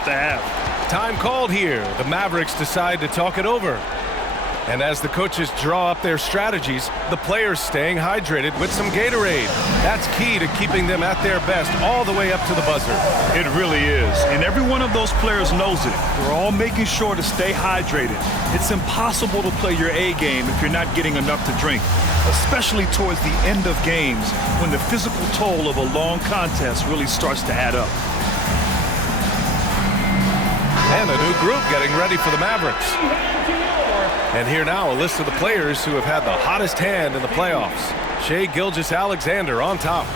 start the half. Time called here. The Mavericks decide to talk it over. And as the coaches draw up their strategies, the players staying hydrated with some Gatorade. That's key to keeping them at their best all the way up to the buzzer. It really is. And every one of those players knows it. We're all making sure to stay hydrated. It's impossible to play your A game if you're not getting enough to drink, especially towards the end of games when the physical toll of a long contest really starts to add up. And a new group getting ready for the Mavericks. And here now, a list of the players who have had the hottest hand in the playoffs. Shai Gilgeous-Alexander on top.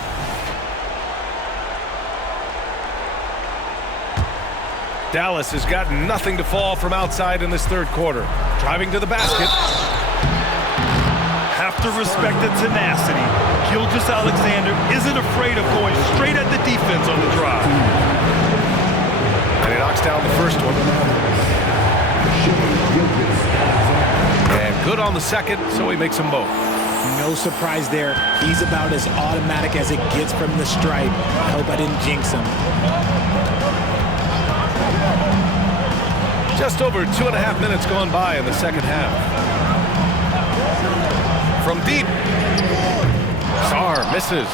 Dallas has got nothing to fall from outside in this third quarter. Driving to the basket. Have to respect the tenacity. Gilgeous-Alexander isn't afraid of going straight at the defense on the drive. And he knocks down the first one. And good on the second, so he makes them both. No surprise there. He's about as automatic as it gets from the stripe. I hope I didn't jinx him. Just over 2.5 minutes gone by in the second half. From deep. Sarr misses.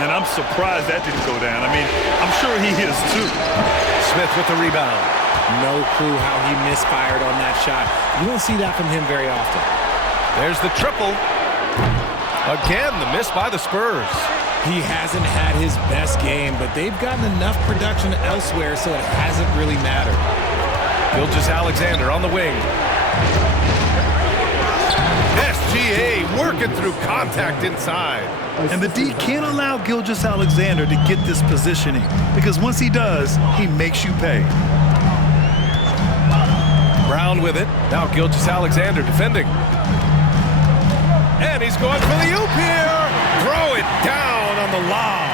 And I'm surprised that didn't go down. I mean, I'm sure he is too. Smith with the rebound. No clue how he misfired on that shot. You don't see that from him very often. There's the triple. Again, the miss by the Spurs. He hasn't had his best game, but they've gotten enough production elsewhere, so it hasn't really mattered. Gilgeous-Alexander on the wing. SGA working through contact inside. And the D can't allow Gilgeous-Alexander to get this positioning, because once he does, he makes you pay. Brown with it. Now Gilgeous-Alexander defending. And he's going for the oop here. Throw it down on the lob.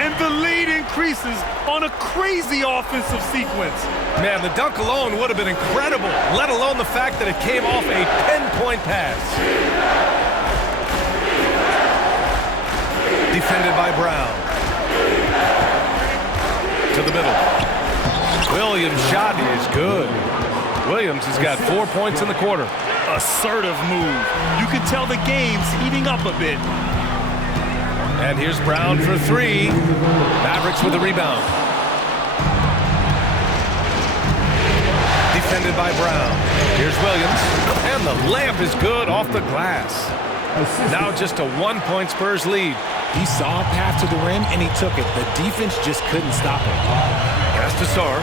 And the lead increases on a crazy offensive sequence. Man, the dunk alone would have been incredible, let alone the fact that it came off a pinpoint pass. Defended by Brown. To the middle. Williams' shot is good. Williams has got 4 points in the quarter. Assertive move. You can tell the game's heating up a bit. And here's Brown for three. Mavericks with a rebound. Defended by Brown. Here's Williams. And the layup is good off the glass. Now just a 1-point Spurs lead. He saw a path to the rim, and he took it. The defense just couldn't stop him. Pass to Sarr.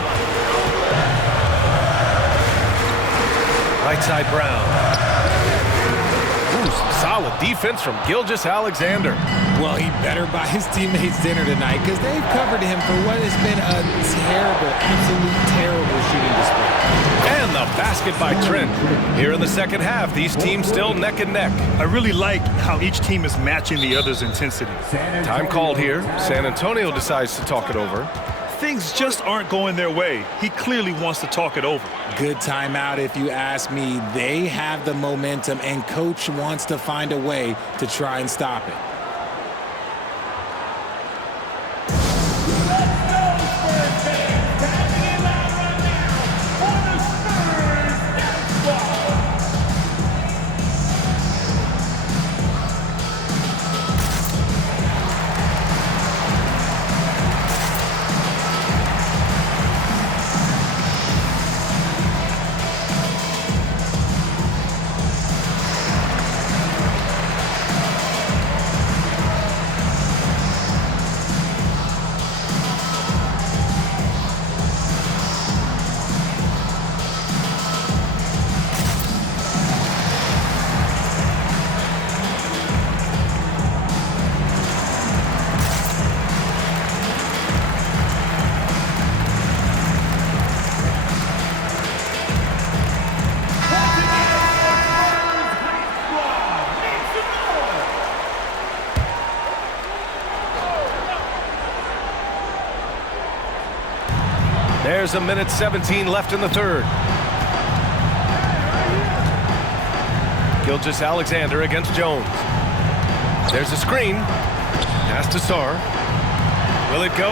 Right side Brown. Ooh, some solid defense from Gilgeous-Alexander. Well, he better buy his teammates dinner tonight, because they've covered him for what has been a terrible, absolute terrible shooting display. And the basket by Trent. Here in the second half, these teams still neck and neck. I really like how each team is matching the other's intensity. Time called here. San Antonio decides to talk it over. Things just aren't going their way. He clearly wants to talk it over. Good timeout if you ask me. They have the momentum, and coach wants to find a way to try and stop it. There's a minute 17 left in the third. Gilgeous-Alexander against Jones. There's a screen. Pass to Sarr. Will it go?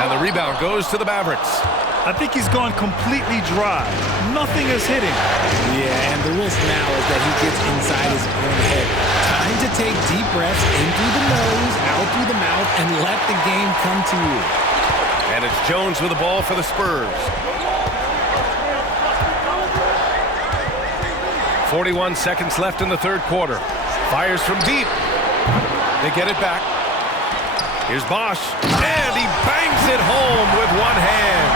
And the rebound goes to the Mavericks. I think he's gone completely dry. Nothing is hitting. Yeah, and the risk now is that he gets inside his own head. Time to take deep breaths in through the nose, out through the mouth, and let the game come to you. And it's Jones with the ball for the Spurs. 41 seconds left in the third quarter. Fires from deep. They get it back. Here's Bosch. And he bangs it home with one hand.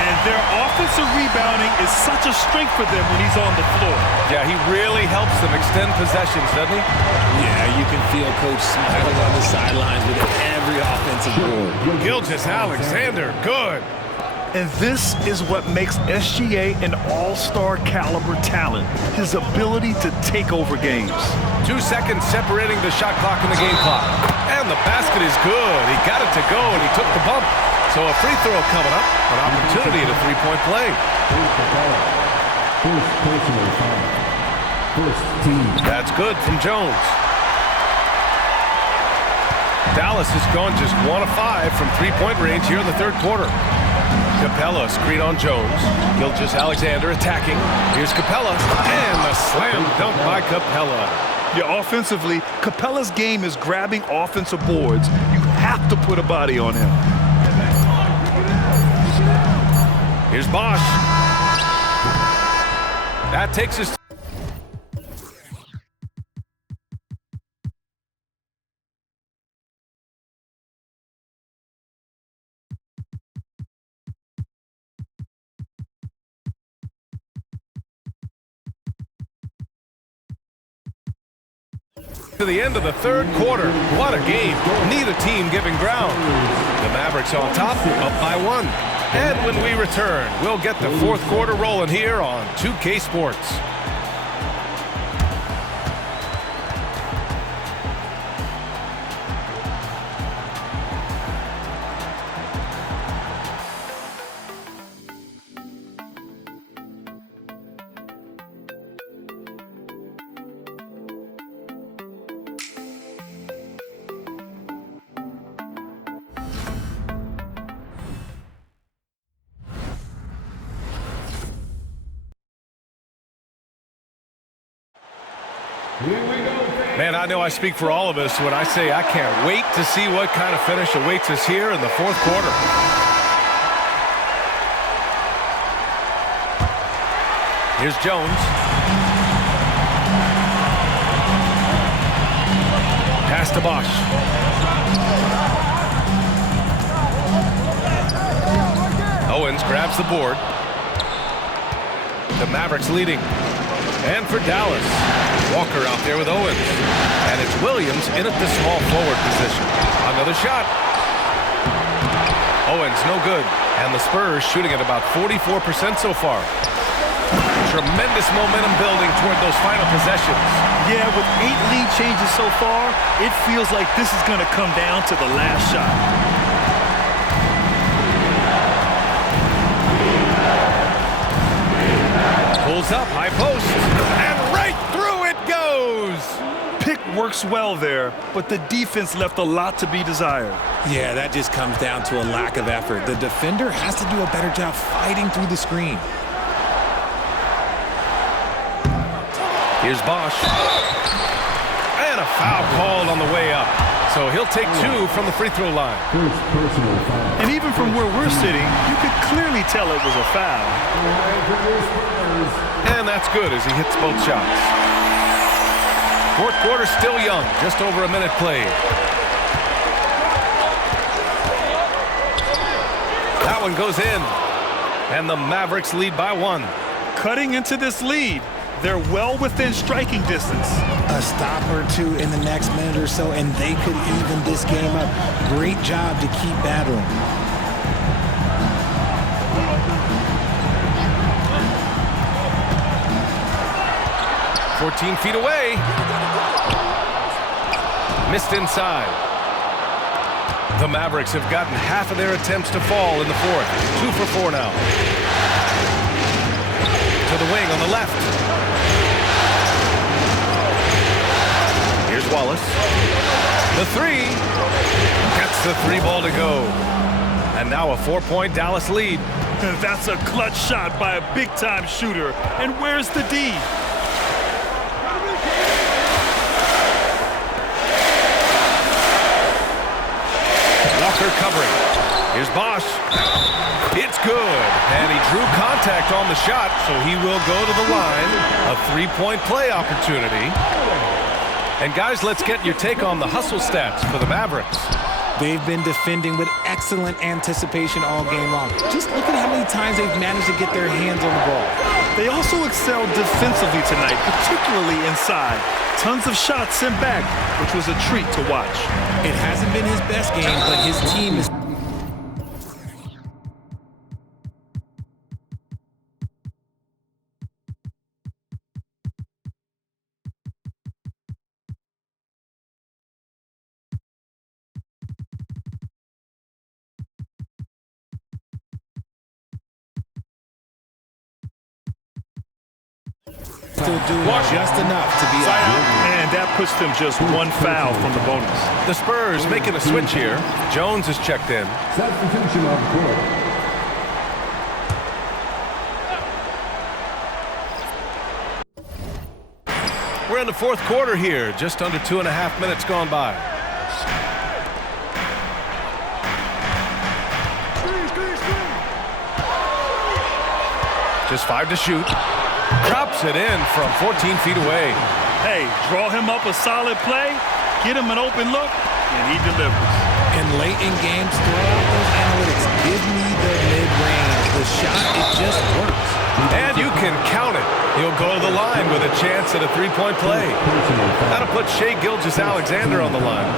And their offensive rebounding is such a strength for them when he's on the floor. Yeah, he really helps them extend possessions, doesn't he? Yeah, you can feel Coach smiling on the sidelines with every offensive board. Gilgeous-Alexander, good. And this is what makes SGA an all-star caliber talent, his ability to take over games. 2 seconds separating the shot clock and the game clock. And the basket is good. He got it to go, and he took the bump. So a free throw coming up, an opportunity at a three-point play. That's good from Jones. Dallas has gone just 1 of 5 from three-point range here in the third quarter. Capella screen on Jones. Gilgeous-Alexander attacking. Here's Capella, and the slam dunk by Capella. Yeah, offensively, Capella's game is grabbing offensive boards. You have to put a body on him. Here's Bosch. That takes us to the end of the third quarter. What a game. Neither team giving ground. The Mavericks on top, up by 1. And when we return, we'll get the fourth quarter rolling here on 2K Sports. Man, I know I speak for all of us when I say I can't wait to see what kind of finish awaits us here in the fourth quarter. Here's Jones. Pass to Bosch. Owens grabs the board. The Mavericks leading. And for Dallas, Walker out there with Owens. And it's Williams in at the small forward position. Another shot. Owens, no good. And the Spurs shooting at about 44% so far. Tremendous momentum building toward those final possessions. Yeah, with 8 lead changes so far, it feels like this is going to come down to the last shot. Pulls up, high post, and right through it goes! Pick works well there, but the defense left a lot to be desired. Yeah, that just comes down to a lack of effort. The defender has to do a better job fighting through the screen. Here's Bosch. And a foul called on the way up. So he'll take 2 from the free throw line. And even from where we're sitting, you could clearly tell it was a foul. And that's good as he hits both shots. Fourth quarter still young, just over a minute played. That one goes in. And the Mavericks lead by 1. Cutting into this lead, they're well within striking distance. A stop or 2 in the next minute or so, and they could even this game up. Great job to keep battling. "14 feet away. Missed inside. The Mavericks have gotten half of their attempts to fall in the fourth. 2 for 4 now. To the wing on the left. Here's Wallace. The 3. Gets the 3 ball to go. And now a 4-point Dallas lead. That's a clutch shot by a big-time shooter. And where's the D? Walker covering. Here's Bosch. It's good. And he drew contact on the shot, so he will go to the line. A 3-point play opportunity. And guys, let's get your take on the hustle stats for the Mavericks. They've been defending with excellent anticipation all game long. Just look at how many times they've managed to get their hands on the ball. They also excelled defensively tonight, particularly inside. Tons of shots sent back, which was a treat to watch. It hasn't been his best game, but his team is... still doing just enough to be out. And that puts them just one foul from the bonus. The Spurs making a switch here. Jones is checked in. Substitution on court. We're in the fourth quarter here. Just under 2.5 minutes gone by. Just 5 to shoot. Drops it in from 14 feet away. Hey, draw him up a solid play, get him an open look, and he delivers. And late in games, throw out those analytics. Give me the mid-range. The shot, it just works. And you can count it. He'll go to the line with a chance at a 3-point play. That'll put Shai Gilgeous-Alexander on the line.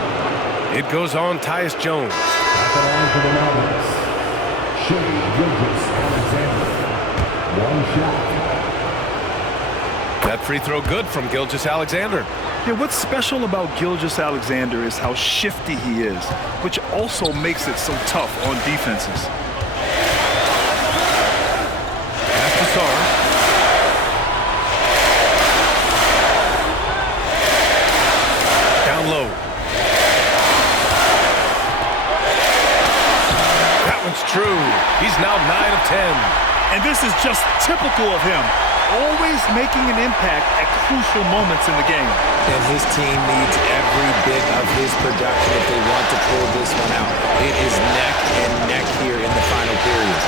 It goes on Tyus Jones. At the line for the Mavericks, Shai Gilgeous-Alexander. One shot. That free throw good from Gilgeous-Alexander. Yeah, what's special about Gilgeous-Alexander is how shifty he is, which also makes it so tough on defenses. Pass to Sarr. Down low. That one's true. He's now 9 of 10. And this is just typical of him, always making an impact at crucial moments in the game. And his team needs every bit of his production if they want to pull this one out. It is neck and neck here in the final period.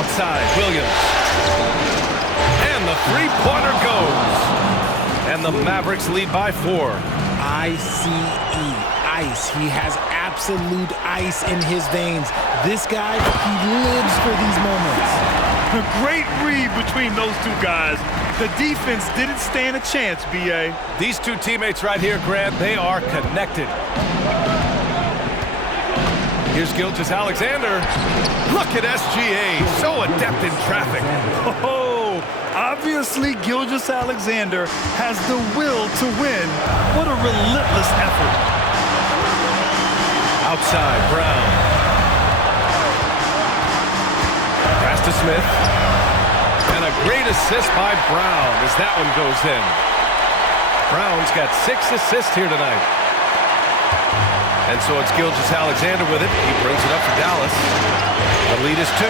Outside, Williams. And the three-pointer goes. And the Mavericks lead by 4. ICE, ice. He has absolute ice in his veins. This guy, he lives for these moments. A great read between those two guys. The defense didn't stand a chance, B.A. These two teammates right here, Grant, they are connected. Here's Gilgeous-Alexander. Look at SGA, so adept in traffic. Oh, obviously Gilgeous-Alexander has the will to win. What a relentless effort. Outside, Brown. Pass to Smith. And a great assist by Brown as that one goes in. Brown's got 6 assists here tonight. And so it's Gilgeous-Alexander with it. He brings it up for Dallas. The lead is 2.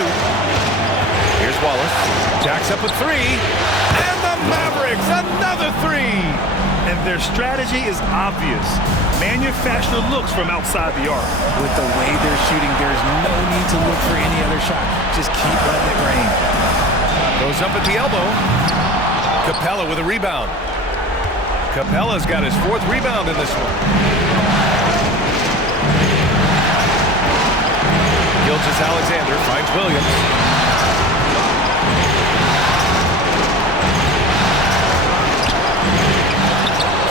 Here's Wallace. Jacks up with 3. And the Mavericks, another 3. And their strategy is obvious. Manufacture looks from outside the arc. With the way they're shooting, there's no need to look for any other shot. Just keep letting it rain. Goes up at the elbow. Capella with a rebound. Capella's got his 4th rebound in this one. Gilgeous-Alexander finds Williams.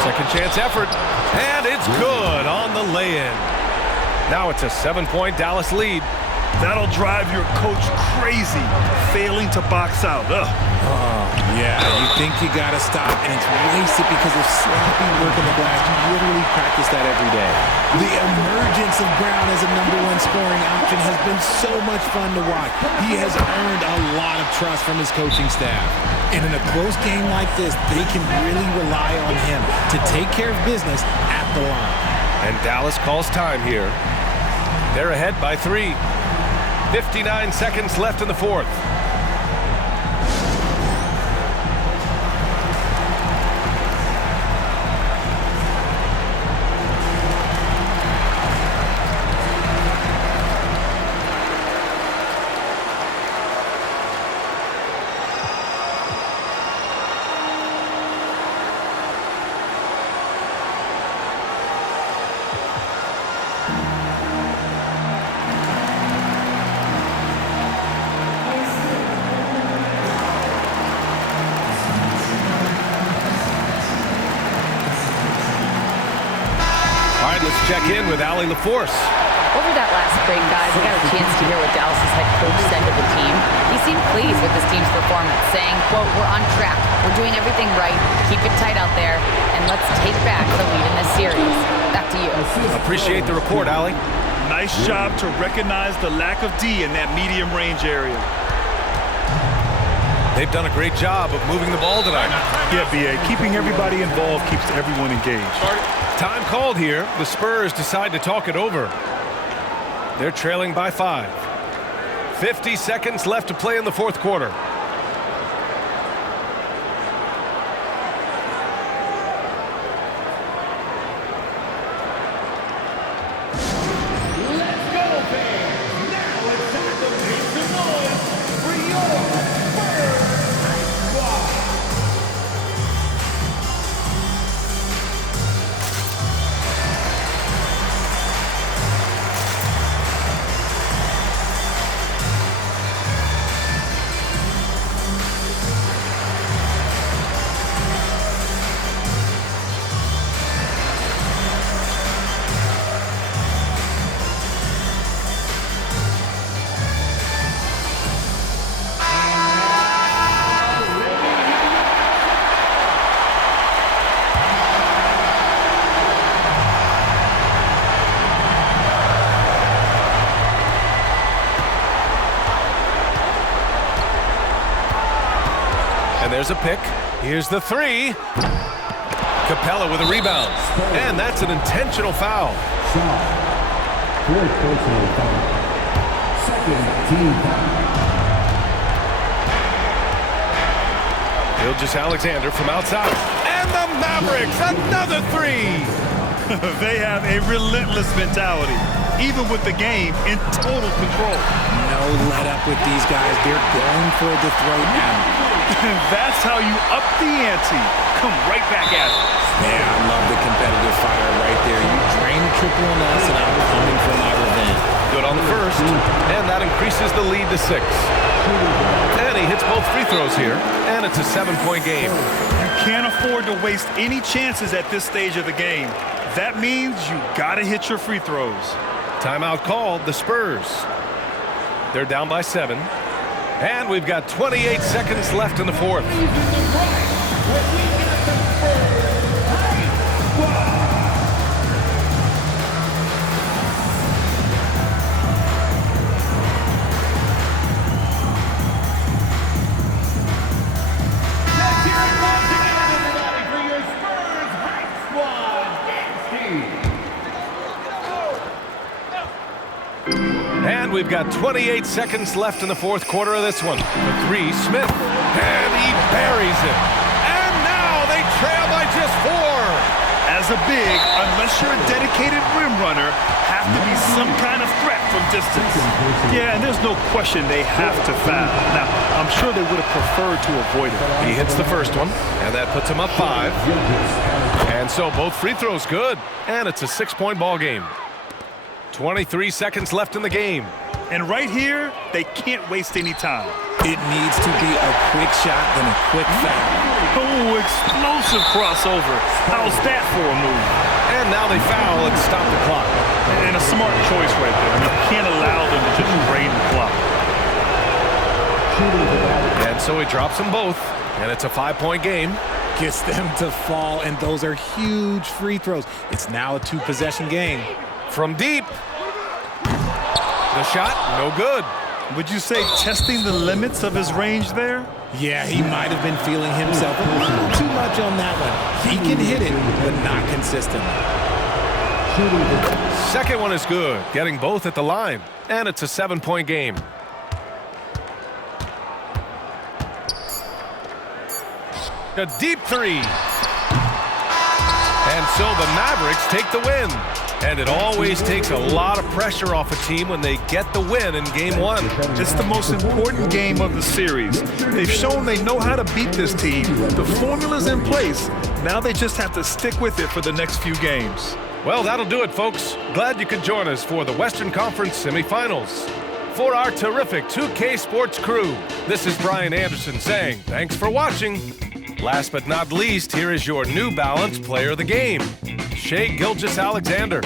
Second chance effort. And it's good on the lay-in. Now it's a 7-point Dallas lead. That'll drive your coach crazy, failing to box out. Yeah, you think you got to stop, and it's wasted because of sloppy work in the glass. You literally practice that every day. The emergence of Brown as a #1 scoring option has been so much fun to watch. He has earned a lot of trust from his coaching staff. And in a close game like this, they can really rely on him to take care of business at the line. And Dallas calls time here. They're ahead by 3. 59 seconds left in the fourth. Let's check in with Allie LaForce. Over that last break, guys, I got a chance to hear what Dallas's head coach said to the team. He seemed pleased with his team's performance, saying, quote, "We're on track. We're doing everything right. Keep it tight out there, and let's take back the lead in this series." Back to you. Appreciate the report, Allie. Nice job to recognize the lack of D in that medium range area. They've done a great job of moving the ball tonight. Yeah, B.A. Keeping everybody involved keeps everyone engaged. Time called here. The Spurs decide to talk it over. They're trailing by 5. 50 seconds left to play in the fourth quarter. There's a pick. Here's the 3. Capella with a rebound. And that's an intentional foul. Sarr. Fourth personal foul. Second team foul. Gilgeous-Alexander from outside. And the Mavericks, another 3. They have a relentless mentality, even with the game in total control. No let up with these guys. They're going for the throat now. That's how you up the ante. Come right back at it. Yeah, I love the competitive fire right there. You drain a triple on us, and I'm coming for my revenge. Good on the first, and that increases the lead to 6. And he hits both free throws here, and it's a 7-point game. You can't afford to waste any chances at this stage of the game. That means you gotta hit your free throws. Timeout called, the Spurs. They're down by 7. And we've got 28 seconds left in the fourth. And we've got 28 seconds left in the fourth quarter of this one. The 3, Smith. And he buries it. And now they trail by just 4. As a big, unless you're a dedicated rim runner, have to be some kind of threat from distance. Yeah, and there's no question they have to foul. Now, I'm sure they would have preferred to avoid it. He hits the first one, and that puts him up 5. And so both free throws good, and it's a 6-point ball game. 23 seconds left in the game. And right here, they can't waste any time. It needs to be a quick shot and a quick foul. Oh, explosive crossover. How's that for a move? And now they foul and stop the clock. And a smart choice right there. You can't allow them to just drain the clock. And so he drops them both, and it's a 5-point game. Gets them to fall, and those are huge free throws. It's now a 2-possession game. From deep. The shot, no good. Would you say testing the limits of his range there? Yeah, he might have been feeling himself a little too much on that one. He can hit it, but not consistently. Second one is good, getting both at the line. And it's a 7-point game. A deep three. And so the Mavericks take the win. And it always takes a lot of pressure off a team when they get the win in Game 1. It's the most important game of the series. They've shown they know how to beat this team. The formula's in place. Now they just have to stick with it for the next few games. Well, that'll do it, folks. Glad you could join us for the Western Conference semifinals. For our terrific 2K Sports crew, this is Brian Anderson saying thanks for watching. Last but not least, here is your New Balance Player of the Game, Shai Gilgeous-Alexander.